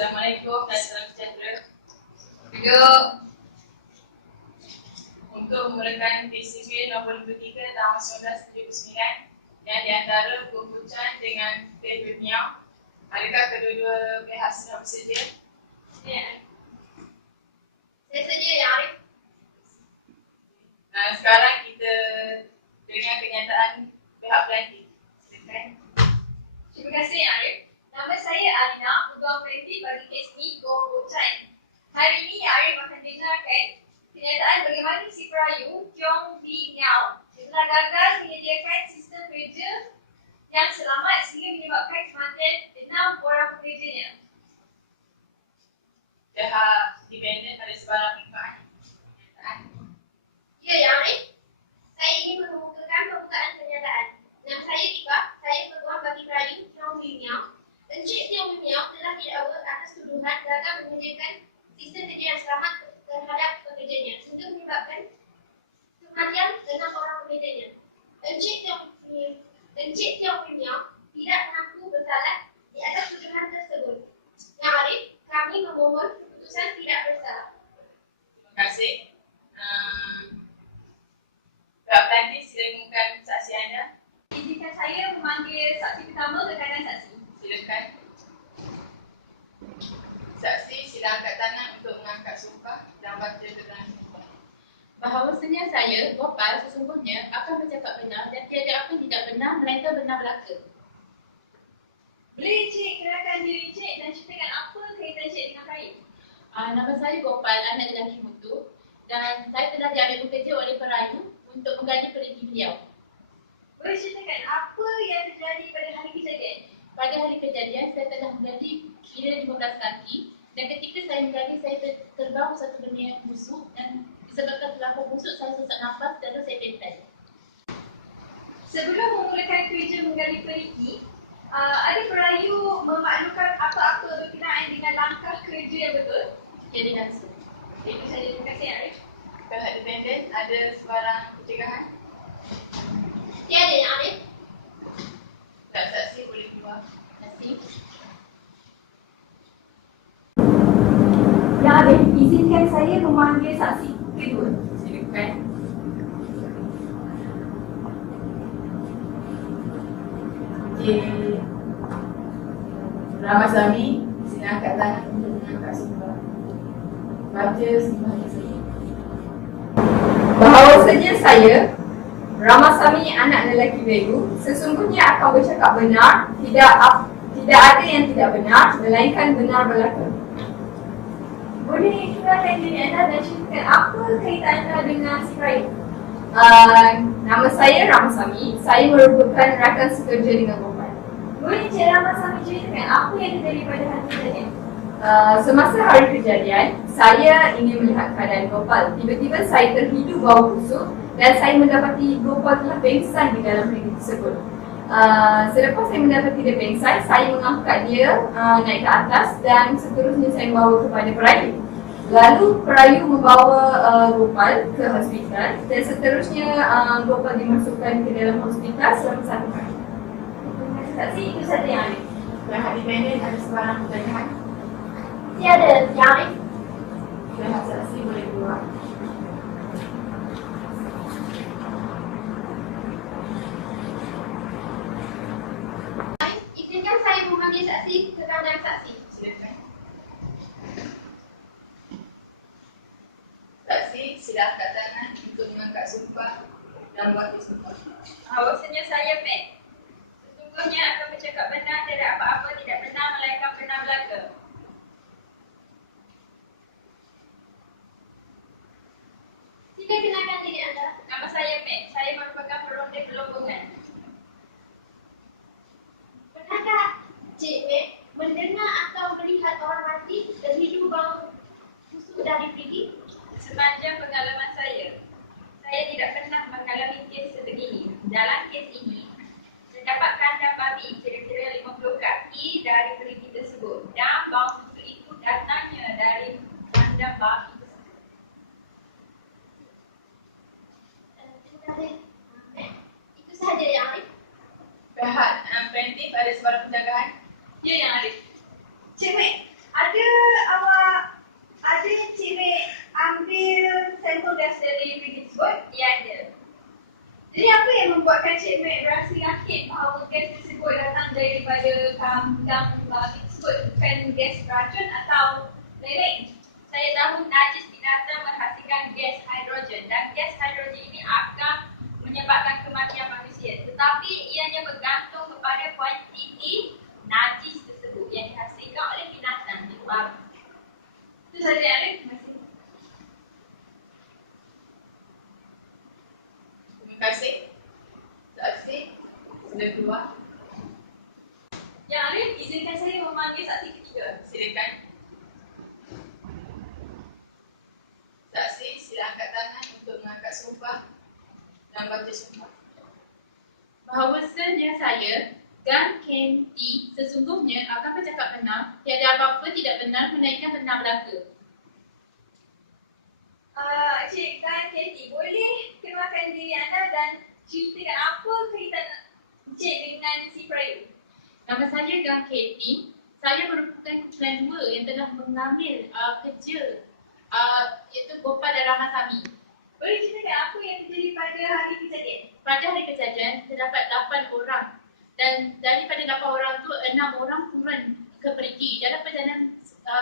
Assalamualaikum dan salam sejahtera. Duduk. Untuk memulakan PPSK nombor 53 tahun 1979 yang diantara Goh Poh dengan PPP Meow. Adakah kedua-dua pihak sedang bersedia? Ya. Saya sedia, Ya Arif. Sekarang kita dengar kenyataan pihak pelantik. Silakan. Terima kasih, Ya Arif. Nama saya Arinah, Peguam Pelantik bagi kes ni Goh Poh. Hari ini Ya Arif akan dengarkan kenyataan bagaimana si perayu Teong di Meow telah gagal menyediakan sistem kerja yang selamat sehingga menyebabkan kematian 6 orang pekerjanya. Pihak dependen pada sebarang pengumuman. Ya, Ya Arif. Saya ingin mengemukakan pembukaan kenyataan. Nama saya Iffah, saya peguam bagi perayu Teong di Meow. Encik Teong di Meow telah didakwa atas tuduhan gagal menyediakan sistem kerja yang selamat terhadap pekerjanya sehingga menyebabkan kematian 6 orang pekerjanya. Encik Teong di Meow tidak mengaku bersalah di atas tuduhan tersebut. Yang Arif, kami memohon keputusan tidak bersalah. Terima kasih. Pihak pelantik sila mengumumkan saksi anda. Izinkan saya memanggil saksi pertama rekanan saksi. Silakan. Saksi sila angkat tangan untuk mengangkat sumpah dan baca keterangan sumpah. Bahawasanya saya, Goh Poh, sesungguhnya akan bercakap benar dan tiada apa yang tidak benar melainkan benar belaka. Boleh Cik kenalkan diri Cik dan ceritakan apa kaitan Cik dengan Rahim? Nama saya Goh Poh, anak lelaki mutu, dan saya telah diambil bekerja oleh perayu untuk mengganti perigi beliau. Boleh ceritakan apa yang terjadi pada hari kejadian? Pada hari kejadian, saya telah mengganti kira 15 kaki dan ketika saya mengganti, saya terbau satu benda yang busuk dan disebabkan terlampau busuk, saya sesak nafas dan saya pentai. Sebelum memulakan kerja menggali perigi, ada perayu memaklumkan apa-apa berkenaan dengan langkah kerja yang betul? Jadi langsung. Itu saja, terima kasih Arif. Pihak dependen ada sebarang pencegahan? Tiada yang Arif. Tak saksi boleh keluar. Terima kasih. Ya Arif, izinkan saya memanggil saksi kedua. Silakan. Encik Ramasami, sila angkat tangan untuk mengangkat sumpah. Baca sumpah tersebut. Bahawasanya saya, Ramasami anak lelaki Begu, sesungguhnya akan bercakap benar, tidak ada yang tidak benar, melainkan benar belaka. Boleh kenalkan diri anda dan ceritakan apa kaitan anda dengan si perayu? Nama saya Ramasami, saya merupakan rakan sekerja dengan Goh Poh. Boleh Cik Ramasami ceritakan apa yang terjadi pada hari kejadian? Semasa hari kejadian, saya ingin melihat keadaan Goh Poh. Tiba-tiba saya terhidu bau busuk dan saya mendapati Goh Poh telah pengsan di dalam perigi tersebut. Selepas saya mendapati dia pengsan, saya mengangkat dia naik ke atas dan seterusnya saya membawa kepada perayu. Lalu perayu membawa Goh Poh ke hospital dan seterusnya Goh Poh dimasukkan ke dalam hospital selama 1 hari. Terima kasih saksi, itu saja yang Arif. Pihak dependen ada sebarang pencegahan? Tiada yang Arif. Pihak saksi boleh keluar. Izinkan saya memanggil saksi keterangan saksi. Silakan. Saksi sila angkat tangan untuk mengangkat sumpah dan baca sumpah. Bahawasanya saya, Mek, sesungguhnya akan bercakap benar, tiada apa-apa tidak benar melainkan benar belaka. Sila kenalkan diri anda. Nama saya, Mek, saya merupakan peronda gelonggongan. Pernahkah Cik Mek mendengar atau melihat orang mati terhidu bau busuk dari perigi? Sepanjang pengalaman saya tidak pernah mengalami kes sebegini. Dalam kes ini, terdapat kandang babi kira-kira 50 kaki dari perigi tersebut dan bau busuk itu datangnya dari kandang babi tersebut. Terima kasih. Itu sahaja yang Arif. Pihak preventif ada sebarang pencegahan? Ya, Yang Arif. Cik Mek, ada gas racun atau lain-lain. Saya tahu najis binatang menghasilkan gas hidrogen dan gas hidrogen ini akan menyebabkan kematian manusia. Tetapi ianya bergantung kepada kuantiti najis tersebut yang dihasilkan oleh binatang itu baru. Itu saja yang ada. Terima kasih. Terima kasih. Saksi sudah keluar. Yang ada, izinkan saya memanggil saksi ketiga. Silakan. Saksi sila angkat tangan untuk mengangkat sumpah dan baca sumpah. Bahawasanya saya dan KPP sesungguhnya akan bercakap benar, tiada apa-apa tidak benar menaikkan benar belaka. Cik dan KPP, boleh kenalkan diri anda dan ceritakan apa kaitan Cik dengan si Rahim? Nama saya dan KPP. Saya merupakan kumpulan 2 yang telah mengambil kerja iaitu Goh Poh dan Rahim. Boleh ceritakan apa yang terjadi pada hari kejadian? Pada hari kejadian terdapat 8 orang dan daripada 8 orang tu 6 orang turun ke perigi. Dalam perjalanan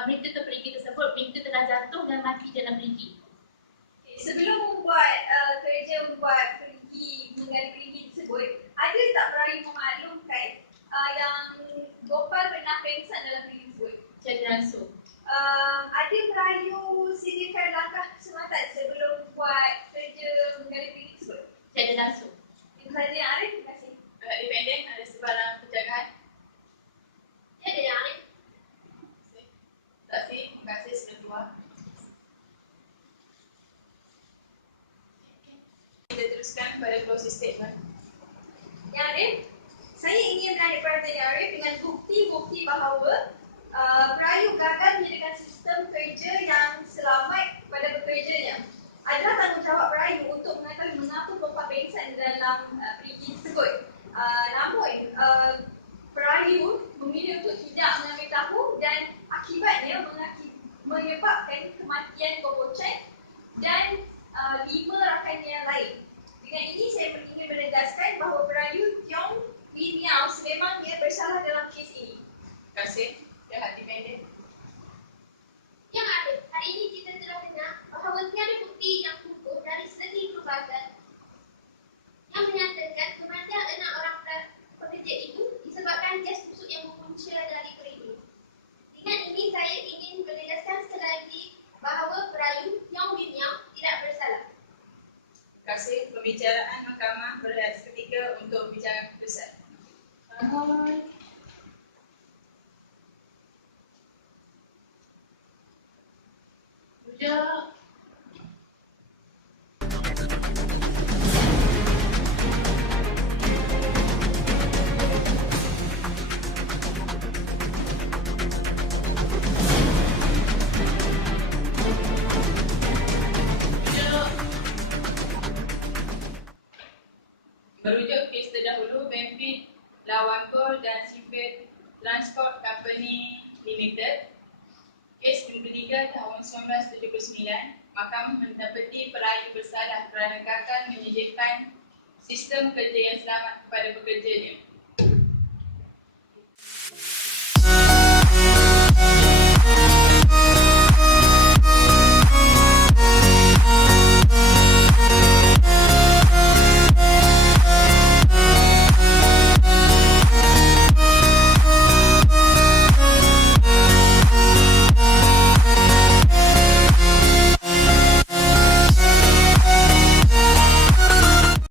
mereka ke perigi tersebut, mereka telah jatuh dan mati dalam perigi. Sebelum buat kerja buat menggali perigi tersebut, ada tak Rahim memaklumkan yang Goh Poh pernah pengsan dalam perigi tersebut? Jadi langsung. Ada Melayu sediakan langkah keselamatan sebelum buat kerja menggali perigi tersebut? Jadi langsung. Itu saja yang ada. Terima kasih. Pihak dependen ada sebarang penjagaan. Tiada yang lain. Saksi, terima kasih sudah keluar. Kita teruskan pada closing statement. Yang Arif, saya ingin menarik perhatian Yang Arif dengan bukti-bukti bahawa Melayu gagal menyediakan sistem kerja yang selamat pada bekerjanya. Adalah tanggungjawab Melayu untuk mengetahui mengapa Goh Poh pengsan dalam perigi tersebut. Namun, Melayu memilih untuk tidak mengambil tahu dan akibatnya menyebabkan kematian Goh Poh dan 5 rakannya yang lain. Dengan ini saya ingin menegaskan bahawa Melayu Teong Meow sememangnya bersalah dalam kes ini. Terima kasih. Pihak dependen. Yang ada, hari ini kita telah dengar bahawa tiada bukti yang kukuh dari segi perubatan yang menyatakan kematian 6 orang pekerja itu disebabkan gas busuk yang memunca dari perigi. Dengan ini saya ingin menegaskan sekali lagi bahawa Melayu Teong Meow tidak bersalah. Terima kasih. Pembicaraan mahkamah berhad seketika untuk bincang keputusan. Sudah. Merujuk kes terdahulu, benefit lawan Goh dan Sipet Transport Company Limited. Kes 23 tahun 1979, Mahkamah mendapati Melayu bersalah kerana gagal menyediakan sistem kerja yang selamat kepada pekerjanya.